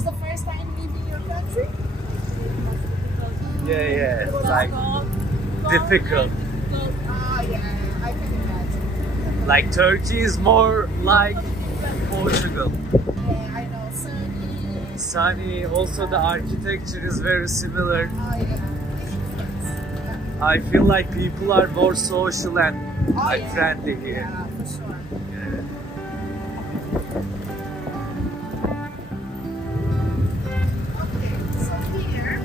was the first time leaving your country? Yeah, it's like difficult. Oh yeah, I can imagine. Like Turkey is more like Portugal. Yeah, I know. Sunny, also the architecture is very similar. Oh yeah. I feel like people are more social and like yeah. friendly here. Yeah, for sure. Yeah. Okay, so here,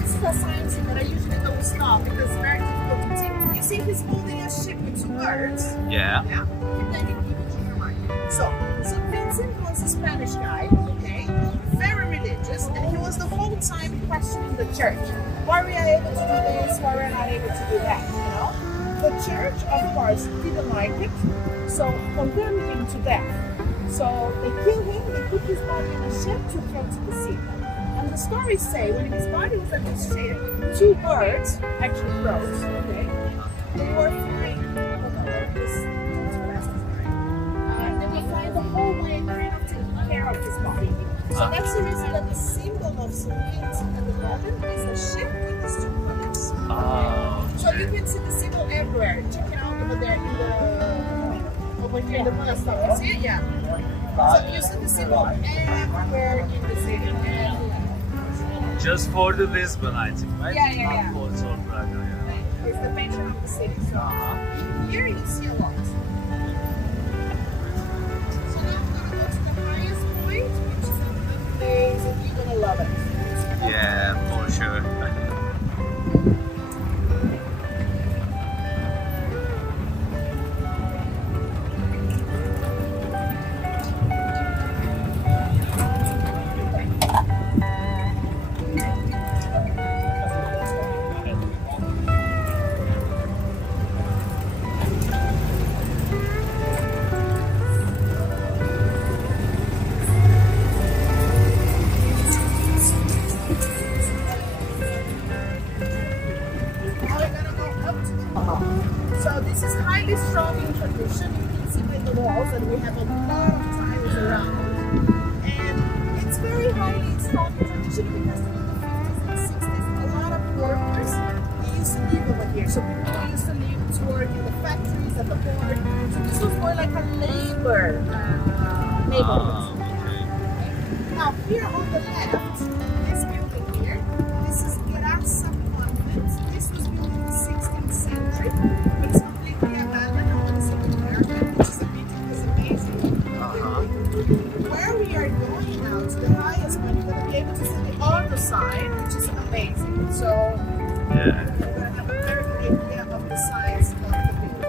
this is a sign that I usually don't stop because it's very difficult to see. You see he's holding a ship with two birds. Yeah. Yeah. And then he gives you your mind. So Vincent was a Spanish guy, okay? Very religious, and he was the whole time questioning the church. Why are we able to do this? Why are we not able to do that? You know? The church, of course, didn't like it, so condemned him to death. So they killed him, they put his body in a ship to throw to the sea. And the stories say when his body was at the ship, two birds actually rose, okay? They were flying, they were flying the whole way, kind of taking care of his body. So that's the reason that the symbol of St. Vincent and the Gordon is a ship with these two birds. So you can see the symbol everywhere. Check it out over there in the over here in the monastery. You see it? Yeah. So you see the symbol everywhere in the city. Just for the Lisbon, I think, right? Yeah. For Braga, yeah. It's the patron of the city. So here you see a lot. So now I'm gonna go to the highest point, which is amazing. You're gonna love it. Yeah, for sure. So this is highly strong in tradition. You can see by the walls that we have a lot of tiles around. And it's very highly strong in tradition because in the 50s and 60s, a lot of workers, they used to live over here. So people used to live to work in the factories and the port. So this was more like a labor neighborhood. Now here on the left, this building here, this is Grassa Convent. This was built in the 16th century. It's completely abandoned on the second America, which is amazing. Where we are going now to the highest point, we're going to be able to see the other side, which is amazing. So we're going to have a very good idea of the size of the building.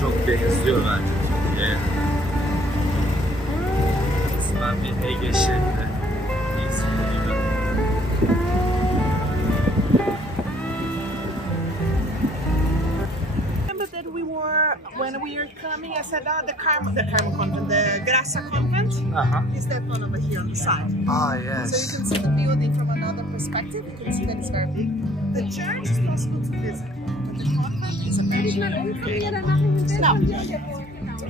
Çok benziyor bence Türkiye'ye. Resmen bir Ege şehri. İzmir gibi. Remember that when we were coming, I said, the Carmen convent, the Grassa convent is that one over here on the side. Yes. So you can see the building from another perspective. You can see that it's very big. The church is possible to visit. The convent is amazing. Now,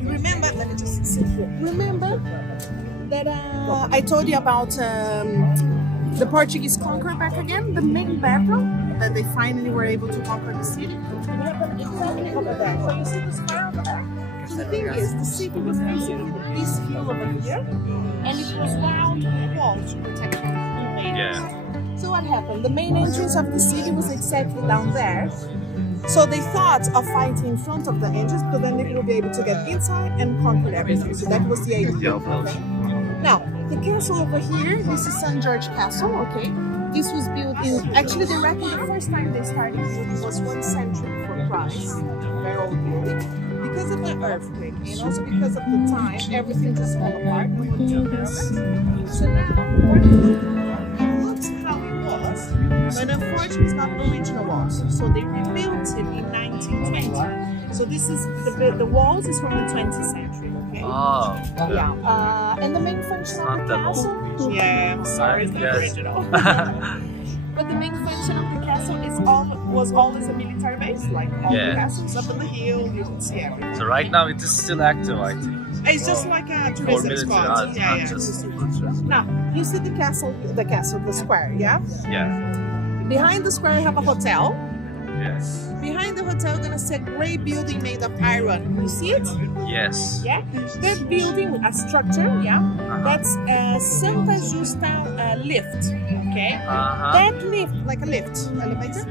remember, let me just sit here. Remember that I told you about the Portuguese conquer back again? The main battle that they finally were able to conquer the city. We happened exactly over there. So you see the square over there? So the thing is, the city was basically this hill over here, and it was round walls to protect from invaders. So what happened? The main entrance of the city was exactly down there. So they thought of fighting in front of the entrance, because then they would be able to get inside and conquer everything. So that was the idea. Okay? Now, the castle over here, this is St. George Castle, okay? This was built in, actually they reckon the first time they started building was 1 century before Christ. Very old building. Because of earthquake, and also because of the time, everything just fell apart. So now, it looks how it was, but unfortunately it's not the original walls. So they rebuilt it in 1920. So this is the walls is from the 20th century. Okay. Oh. Yeah. And the main function of the castle. Yeah, I'm sorry, it's not original. But the main function of the castle was always a military base, like all the castles up on the hill. You can see everything. So right now it is still active, I think. It's just like a tourism spot. Now you see the castle, the square, yeah. Yeah. Behind the square, you have a hotel. Yes. Behind the hotel, you're gonna see a great building made of iron. You see it? Yes. Yeah. That building, a structure, yeah. That's Santa Justa lift. Okay. That lift, like a lift, elevator.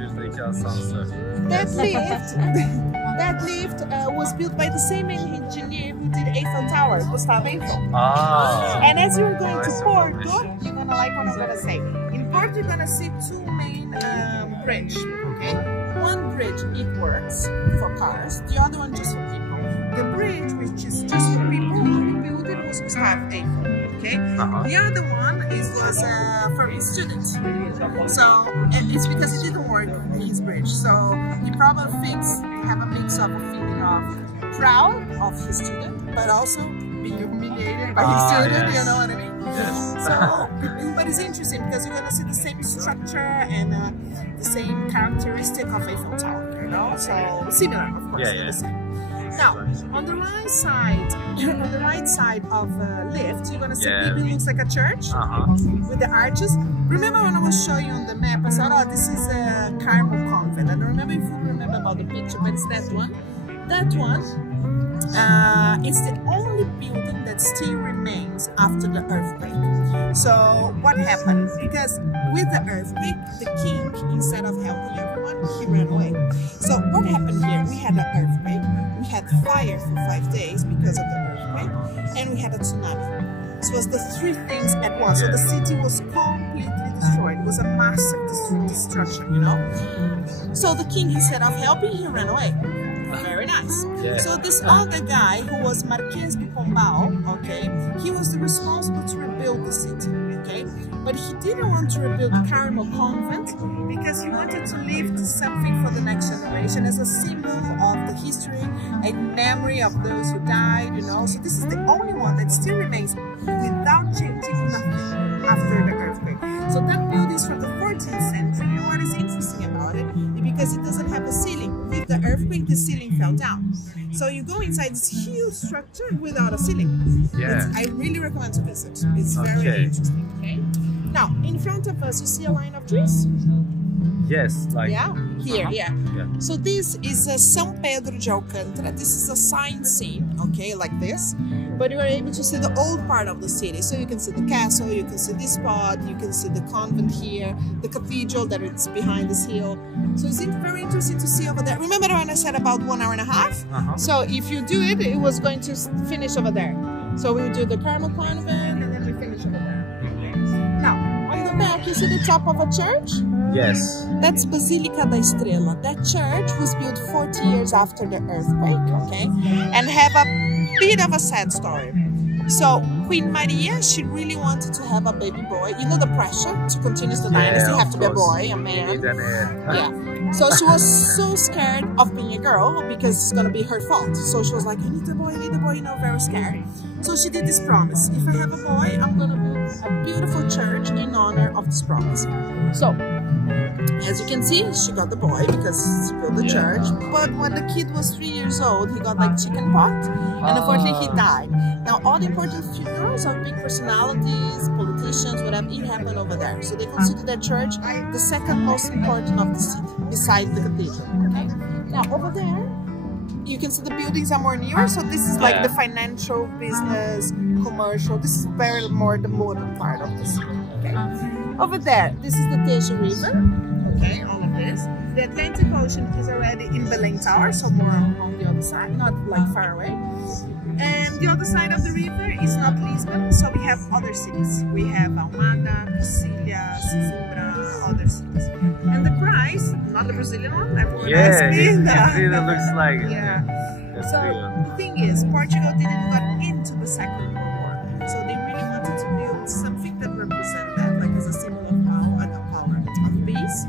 That lift was built by the same engineer who did Eiffel Tower, Gustave Eiffel. And as you're going to Porto, you're gonna like what I'm gonna say. In Porto, you're gonna see two main bridges. Okay. One bridge, it works for cars. The other one just for people. The bridge, which is just for people, who built it was Gustave Eiffel. Okay. The other one was for his students. So it's because he didn't work his bridge. So he probably have a mix of a feeling of proud of his student, but also being humiliated by his student. You know what I mean? Yes. So, but it's interesting because you're gonna see the same structure and the same characteristic of Eiffel Tower, you know. So similar, of course, the same. Now, on the right side of the lift, you're gonna see maybe it looks like a church with the arches. Remember when I was showing you on the map, I said, oh, this is a Carmel convent. I don't remember if you remember about the picture, but it's that one. That one, it's the only building that still remains after the earthquake. So what happened? Because with the earthquake, the king, instead of helping everyone, he ran away. So what happened here? We had an earthquake, we had fire for 5 days because of the earthquake, and we had a tsunami. So it was the three things at once. So the city was completely destroyed. It was a massive destruction, you know. So the king, instead of helping, he ran away. Very nice. Yeah. So this other guy who was Marquês de Pombal, okay, he was responsible to rebuild the city, okay, but he didn't want to rebuild the Carmel convent because he wanted to leave something for the next generation as a symbol of the history and memory of those who died, you know. So this is the only one that still remains without changing nothing after the earthquake. So that building is from the 14th century. And what is interesting about it is because it doesn't have a ceiling. With the earthquake, the ceiling fell down. So you go inside this huge structure without a ceiling. Yeah. I really recommend to visit. It's very interesting. Okay. Now, in front of us, you see a line of trees? Yes, like here, So this is São Pedro de Alcântara. This is a sign scene, okay, like this. But you are able to see the old part of the city. So you can see the castle, you can see this spot, you can see the convent here, the cathedral that is behind this hill. So it's very interesting to see over there. Remember when I said about 1.5 hours? So if you do it, it was going to finish over there. So we would do the Carmel convent and then we finish over there. Okay. Now, on the back, you see the top of a church? Yes. That's Basílica da Estrela. That church was built 40 years after the earthquake, okay? And have a bit of a sad story. So Queen Maria, she really wanted to have a baby boy. You know the pressure to continue the dynasty, you have to be a boy, a man. Yeah. So she was so scared of being a girl because it's gonna be her fault. So she was like, I need a boy, you know, very scared. So she did this promise. If I have a boy, I'm gonna build a beautiful church in honor of this promise. So, as you can see, she got the boy because she built the church. But when the kid was 3 years old, he got like chicken pox, and unfortunately he died. Now, all the important funerals of big personalities, politicians, whatever, it happened over there. So they consider that church the second most important of the city, besides the cathedral. Okay. Now, over there, you can see the buildings are more newer. So this is like the financial, business, commercial. This is very more the modern part of the city. Okay. Over there, this is the Tejo River. Okay, all of this. The Atlantic Ocean is already in Belém Tower, so more on the other side, not like far away. And the other side of the river is not Lisbon, so we have other cities. We have Almada, Brasilia, Sesimbra, other cities. And the price, not the Brazilian one, everyone asks me. it really looks like it. So the thing is Portugal didn't got into the Second World War, so they really wanted to build something that represented that, like as a symbol of power, of peace.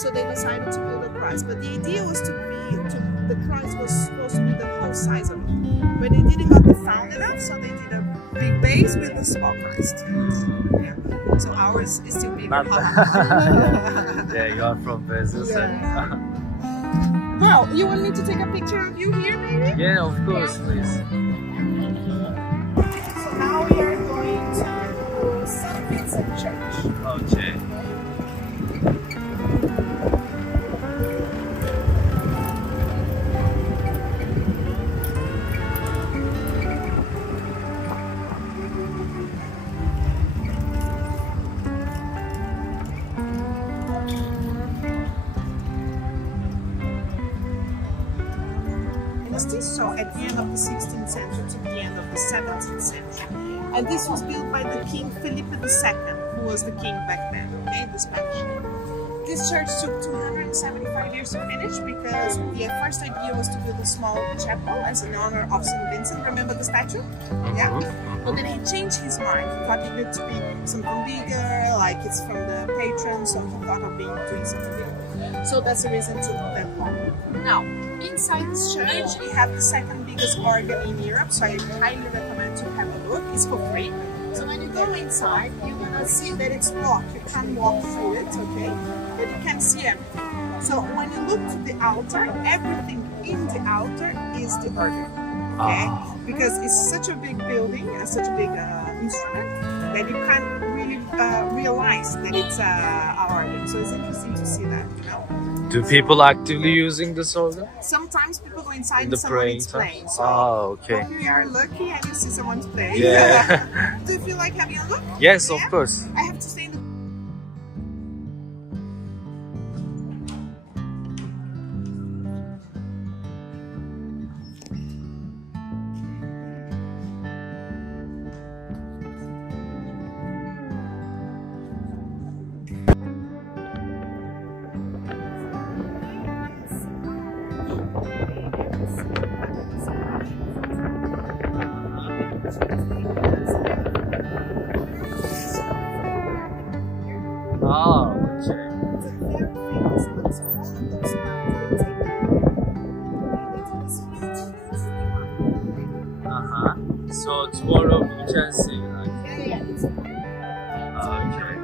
So they decided to build a cross, but the idea was the cross was supposed to be the whole size of it, but they didn't got the found enough, so they did a big base with a small Christ. Yeah. So ours is still bigger. Yeah, you are from Brazil. Yeah. Well, you want me to take a picture of you here, maybe? Yeah, of course, please. So now we are going to St. Vincent Church. Okay. So at the end of the 16th century to the end of the 17th century. And this was built by the King Felipe II, who was the king back then, okay, the Spanish. This church took 275 years to finish because the first idea was to build a small chapel as in honor of St. Vincent. Remember the statue? Yeah? But then he changed his mind. He thought it needed to be something bigger, like it's from the patron, so he thought of doing something bigger. So that's the reason to that one. Now, inside this church, we have the second biggest organ in Europe, so I highly recommend to have a look. It's for free. So when you go inside, you're gonna see that it's locked. You can't walk through it, okay? But you can see everything. So when you look to the altar, everything in the altar is the organ, okay? Because it's such a big building, such a big instrument, that you can't really realize that it's an organ. So it's interesting to see that, you know? Do people actively using this organ? Sometimes people go inside and someone is playing. So okay. if you are lucky and you see someone's playing. Yeah. Do you feel like having a look? Yes, yeah? Of course. I have to stay in the... So tomorrow you can see, like. Yeah. Okay.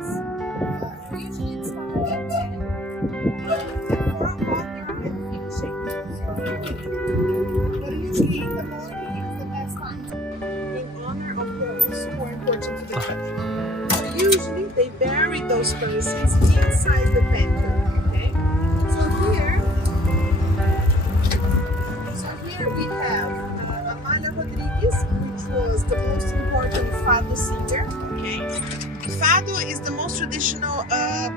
Usually it's starting at 10. But usually in the morning is the best time in honor of those who are important to the church. So usually they bury those persons inside the venture. Okay. So here we have was the most important fado singer. Okay, fado is the most traditional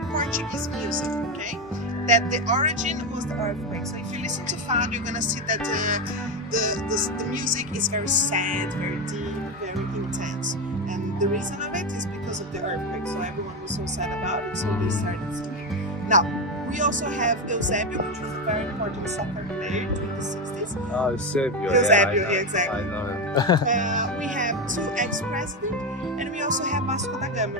Portuguese music. Okay, that the origin was the earthquake. So if you listen to fado, you're gonna see that the music is very sad, very deep, very intense, and the reason of it is because of the earthquake. So everyone was so sad about it, so they started singing. Now we also have Eusébio, which was a very important soccer player during the 60s. Oh, Eusébio, yeah, exactly. I know him. We have two ex-presidents, and we also have Vasco da Gama,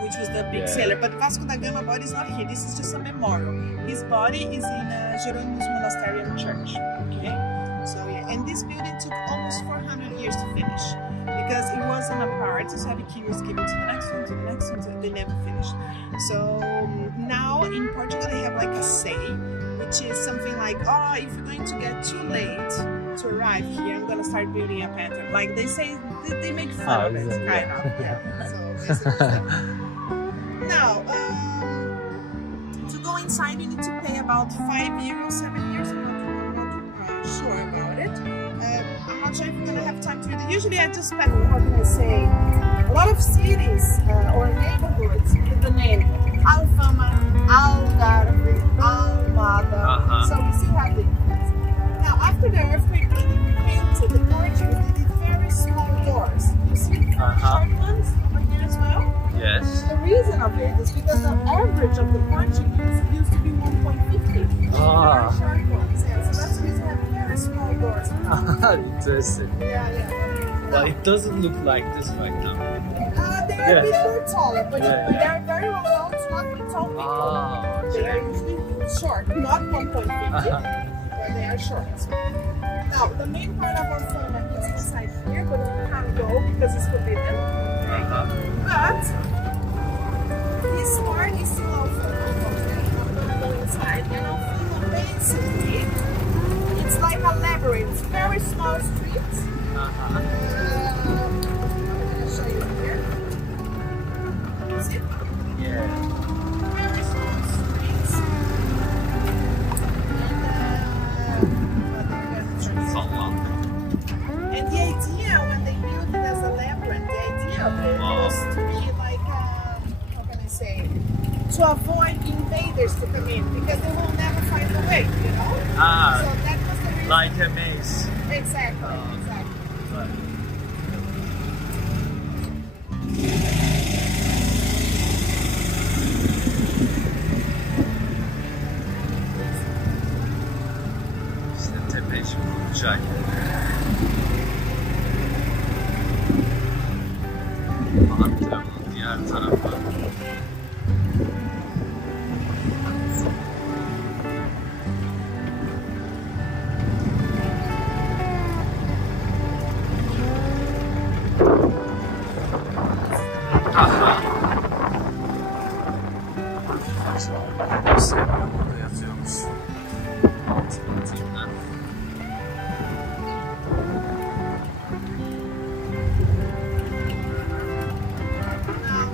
which was the big sailor. But Vasco da Gama body is not here. This is just a memorial. His body is in Jerónimos Monasterium Church. Okay, so yeah, and this building took almost 400 years to finish because it wasn't a priority. So the key was given to the next one, to the next one, so they never finished. So now in Portugal they have like a say, which is something like, oh, if you're going to get too late to arrive here, I'm gonna start building a pattern. Like they say, they make fun of it, kind of. Yeah. So basically, now, to go inside, you need to pay about €5, 7 years. I'm not sure about it. I'm not sure if we're gonna have time to read it. Usually, I just spend, how can I say, a lot of cities or neighborhoods with the name Alfama, Algarve, Almada. So we still have the difference. Now, after the earthquake, when they repainted the Portuguese, they did very small doors. You see short ones over here as well? Yes. The reason of it is because the average of the Portuguese used to be 1.50. Very short ones. Yeah, so that's the reason they have very small doors. doors. Interesting. Yeah. But it doesn't look like this right now. They're a bit more taller, but they're very well known to not be tall people. Okay. They are usually short, not 1.50, but they are short. Now, the main part of our sauna is inside here, but we can't go because it's forbidden. But this part is still open. I'm going to go inside. And I'll basically, it's like a labyrinth, very small streets. I'm going to show you here. See? Yeah. Very small streets. And the idea when they built it as a labyrinth, the idea of it was to be like, how can I say, to avoid invaders to come in because they will never find a way, you know? So that was the reason. Like a maze. Exactly. Right. İşte tepe şimdi olacak. Antrenmanın diğer tarafı. Burada yatıyormuş. Altına.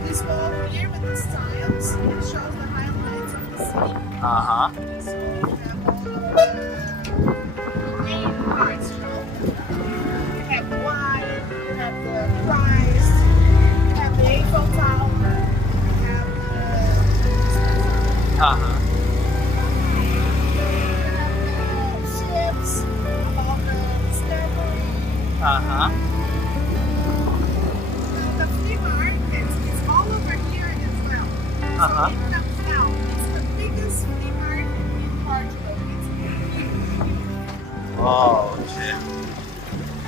This wall here with the styles, it shows the highlights of the city. So we have all the main parts, you know? You have the wine, you have the Christ, you have the Eiffel Tower, you have the ships, all the stairway. The flea market is all over here as well. So it comes down. It's the biggest flea market in Portugal. It's huge. Wow, okay.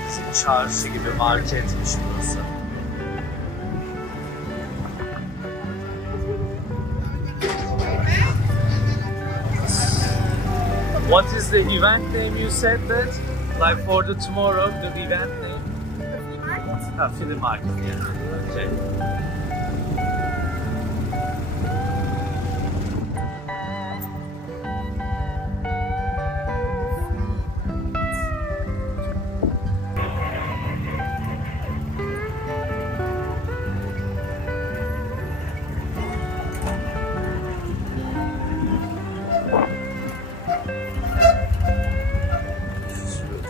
Bizim çarşı gibi marketmiş burası. What is the event name you said that? Like for the tomorrow, the event name? The flea market? Flea market, yeah. Okay.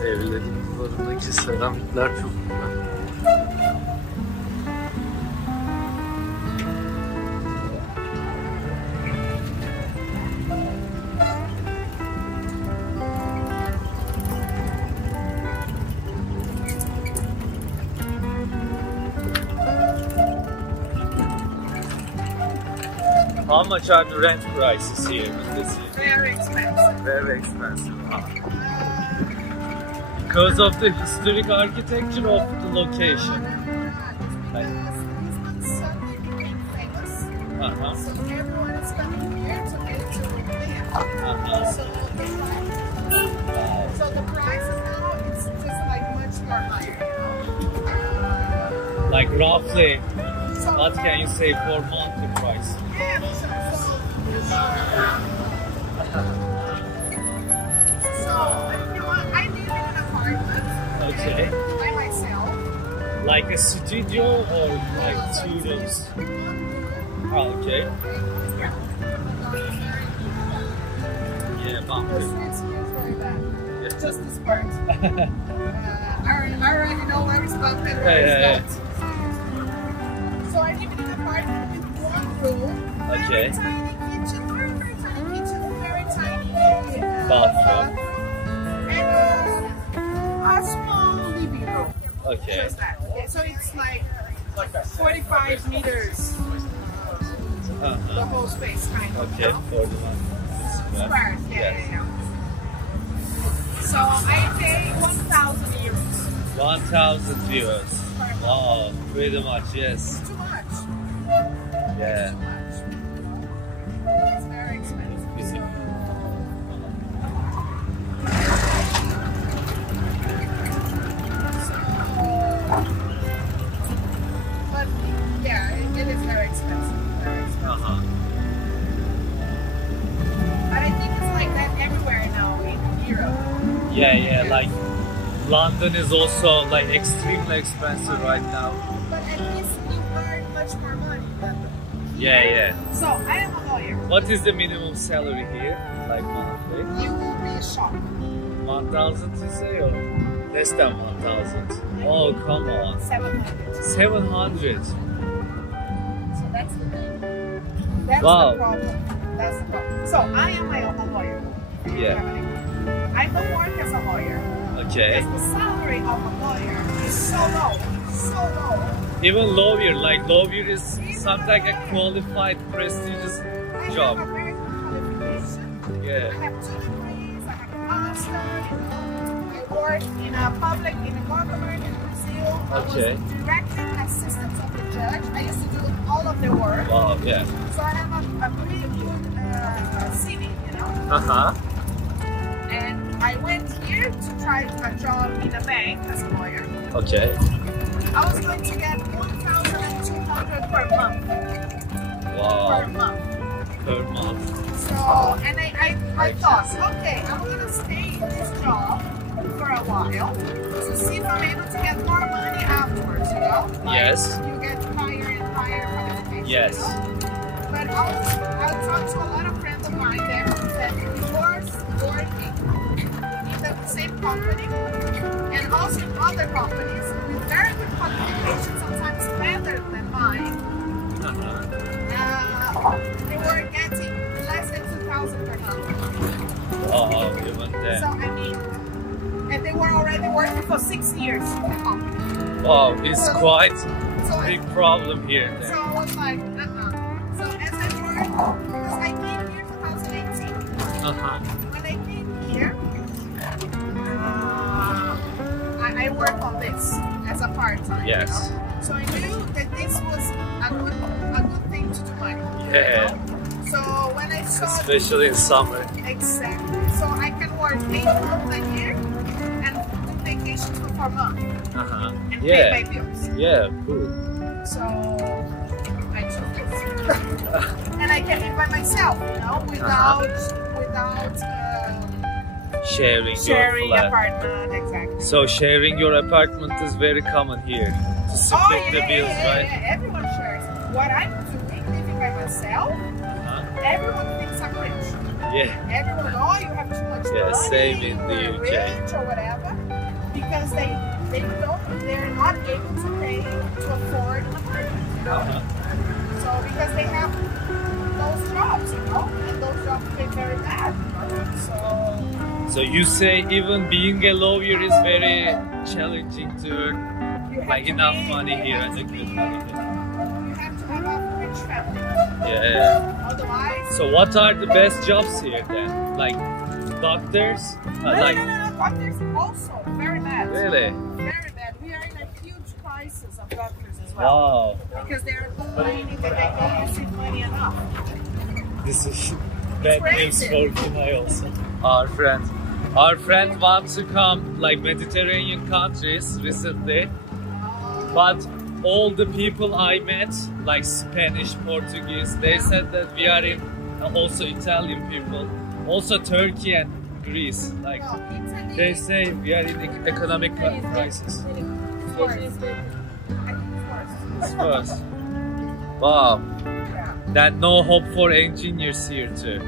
Evlerin duvarındaki seramikler çok güzel. How much are the rent prices here in this city? Very expensive. Very expensive. Because of the historic architecture of the location. Because this one's suddenly became famous. So everyone is coming here to get to live. So the prices now it's just like much more higher. Like roughly, what can you say for monthly price? So if you want, I live in an apartment. Okay. By myself. Like a studio or like 2 rooms? Okay. Yeah, bumpy. The streets here is very bad. Yeah. Just this part. I already know where it's bumpy and where it's not. So I live in an apartment with 1 room. Okay. Very tiny kitchen, very tiny kitchen, very tiny bathroom. And a small living room. Okay. Just that. Okay, so it's like 45 meters. The whole space, kind of. Okay, 41. Squares, yeah. So I pay 1,000 euros. 1,000 euros. Wow, pretty much, yes. Too much. Yeah. It's very expensive. So. But yeah, it is very expensive. Very expensive. But I think it's like that everywhere now in Europe. Yeah, like London is also like extremely expensive right now. But at least you earn much more money than Yeah. So I am a lawyer. What is the minimum salary here? Like monthly? You will be shocked. 1,000 you say or less than 1,000? Oh, come on. 700. 700. So that's the thing. That's Wow. the problem. That's the problem. So I am my own lawyer. Yeah. I don't work as a lawyer. Okay. Because the salary of a lawyer is so low. So low. Even lawyer, like lawyer is something like a qualified, prestigious I job. have a very good qualification. Yeah. I have 2 degrees, I have a master, I work in a government in Brazil. Okay. I was directing assistant of the judge. I used to do all of the work. Wow, yeah. So I have a pretty good CV, you know. Uh-huh. And I went here to try a job in a bank as a lawyer. Okay. I was going to get 1,200 per month. Wow. Per month. Per month. So, and I thought, okay, I'm gonna stay in this job for a while to see if I'm able to get more money afterwards, you know? Like, Yes. You get higher and higher qualifications. Yes. You know? But I'll talk to a lot of friends of mine there who said you're working in the same company and also in other companies with very good qualifications, sometimes better than mine. They were getting less than 2,000 per month. Oh, even So then. I mean, and they were already working for 6 years in the company. Wow, it's quite So a big problem here So then. I was like, So as I worked, because I came here 2018. Uh-huh. When I came here, I worked on this as a part-time. Yes. You know? So I knew that this was a good thing to do money. Yeah. You know? So when I saw Especially in summer. exactly, so I can work 8 months a year and do vacations for 4 months Uh-huh. and pay Yeah. my bills. Yeah, cool. So I chose this, and I can live by myself, you know, without Sharing sharing your flat. apartment. Exactly. So sharing your apartment is very common here. To split the bills, right? Yeah, everyone shares. What I'm doing, living by myself, everyone thinks I'm rich. Yeah. Everyone, oh, you have too much Yeah, money, same in the you're UK. rich or whatever, because they're not able to pay to afford an apartment, you know? So because they have those jobs, you know, and those jobs pay very bad. So you say even being a lawyer is very challenging to earn like enough money here and a good money. You have to have a rich family. Yeah. Otherwise. So what are the best jobs here then? Like doctors? No, Like doctors also very bad. really? Very bad. We are in a huge crisis of doctors as well. Wow. Because they're complaining that they don't receive money enough. This is bad news crazy. for me also. Our friend wants to come like Mediterranean countries recently, but all the people I met, like Spanish, Portuguese, they said that we are in also Italian people, also Turkey and Greece. Like No, Italy they say we are in economic crisis. is worse. I think it's worse. It's worse. Wow. Yeah. Then no hope for engineers here too.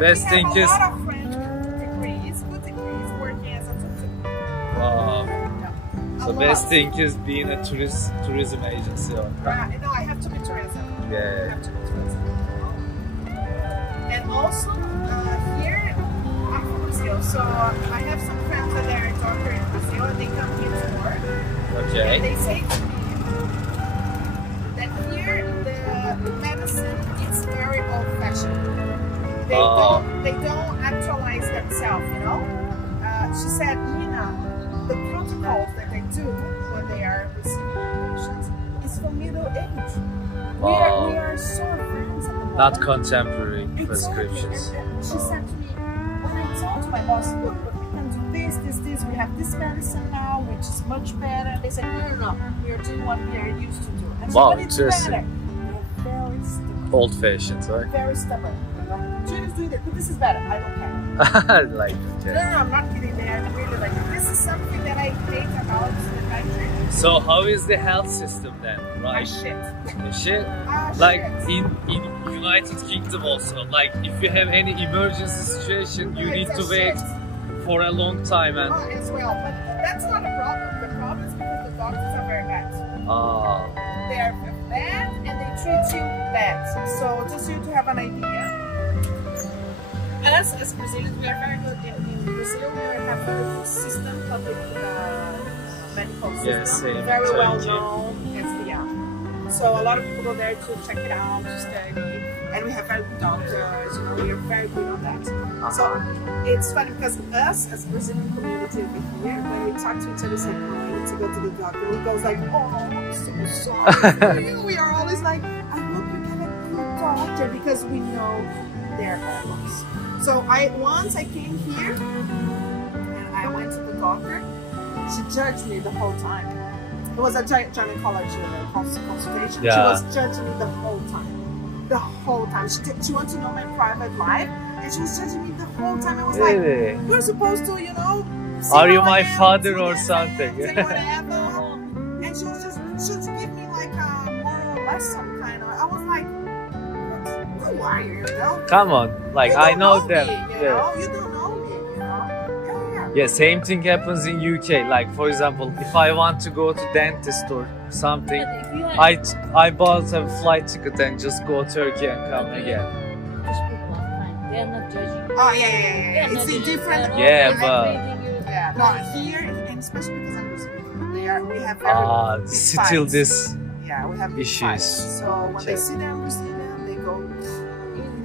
Best thing we have is- a lot of friends with good degrees, working as a tuk-tuk. Wow. Yeah. So A best lot. thing is being a tourism agency. Or No, I have to be tourism. I yeah. have to be tourism. And also, here, I'm from Brazil, so I have some friends that are a doctor in Brazil, and they come here to work. And Okay. they say to me that here the medicine is very old-fashioned. They don't actualize themselves, you know. she said, Nina, the protocols that they do when they are receiving patients is for middle age. We are so advanced at the moment. Not contemporary prescriptions. And she said to me, when I told my boss, look, we can do this, we have this medicine now, which is much better. They said, no, we are doing what we are used to do. And Wow, so, it's better. We're very stubborn. Old-fashioned, right? Very stubborn. Junior's doing it, but this is better. I don't care. Like, okay. No, I'm not kidding. They are really like, this is something that I hate about the country. So how is the health system then, right? Shit. Shit. Like in United Kingdom also, like if you have any emergency situation, you need to wait for a long time and. As well, but that's not a problem. The problem is because the doctors are very bad. They are bad and they treat you bad. So just you to have an idea. Us as Brazilians, we are very good in Brazil. We have a very good system, public medical system. Yeah, same. Very well known. So a lot of people go there to check it out, to study, and we have very good doctors. You know, we are very good on that. So it's funny because us as Brazilian community over here, when we talk to each other, say, "Oh, I need to go to the doctor," we goes like, "Oh, I'm so sorry for you." We are always like, "I hope you get a good doctor," because we know their problems. So once I came here and I went to the doctor, she judged me the whole time. It was a gynecology consultation. Yeah. She was judging me the whole time. The whole time. She wanted to know my private life and she was judging me the whole time. I was Really? like, you're supposed to, you know, Are you my father or something? Whatever. And she was just give me like a moral lesson kind of. I was like, who are you, you know? Come on, like I know them. You know? You don't know me, you know? Yeah, same thing happens in UK. Like for example, if I want to go to dentist or something, I bought a flight ticket and just go Turkey and come again. They are not judging. Oh yeah. It's a different. Yeah, but no, here, and especially because I'm Brazilian, we have very still fights. this. Yeah, we have issues. Fights. So when they see them Brazilian, they go.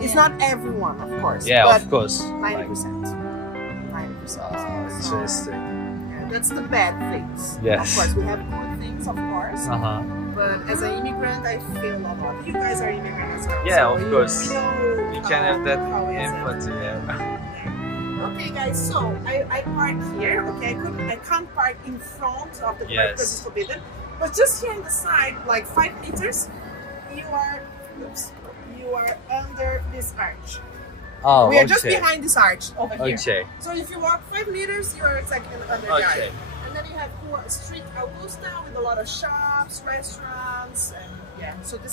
It's not everyone, of course. Yeah, but of course. 90%. 90%. Interesting. Yeah, that's the bad things. Yes. Of course, we have good things, of course. But as an immigrant, I feel a lot. You guys are immigrants as well. Yeah, so of course. We can have that empathy. Yeah. Okay, guys. So I park here. Okay, I can't park in front of the car because it's forbidden. But just here on the side, like 5 meters, you are under this arch. Oh, we are just behind this arch over here. Okay. So if you walk 5 meters, you are exactly under the arch. And then you have street Augusta with a lot of shops, restaurants, and yeah. So this